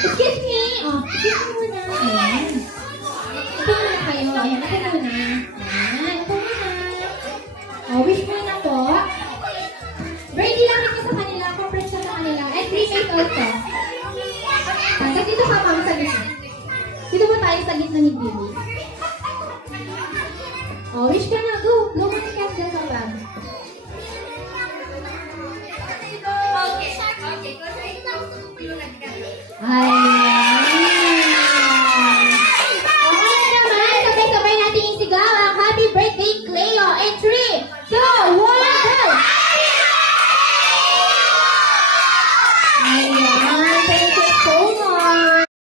Excuse me. Oh, excuse me muna. Ayan. Ito muna kayo. Ayan, ito muna. Ayan, ito muna. Oh, wish muna po. Ready lang ito sa kanila. Compress sa kanila. And cremate also. Hanggang dito ka pa sa gitna. Dito po tayo sa gitna ni Billy. Oh, wish ka na. Go. Go mo ni Candle sa bag. Ayan. Okay naman. Sabay-sabay natin yung sigaw. Ang happy birthday, Cleo. In 3, 2, 1, go! Ayan. Thank you so much.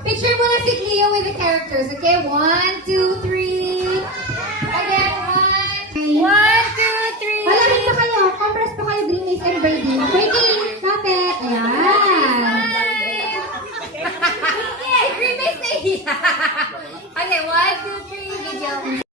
Picture muna si Cleo with the characters, okay? 1, 2, 3. Again, 1, 2, 3. Palagay pa kayo. Compress pa kayo, Dreamies and Brady. Breaking! Kapit! Ayan! Okay, Dreamies na. Okay, 1, 2, 3, video.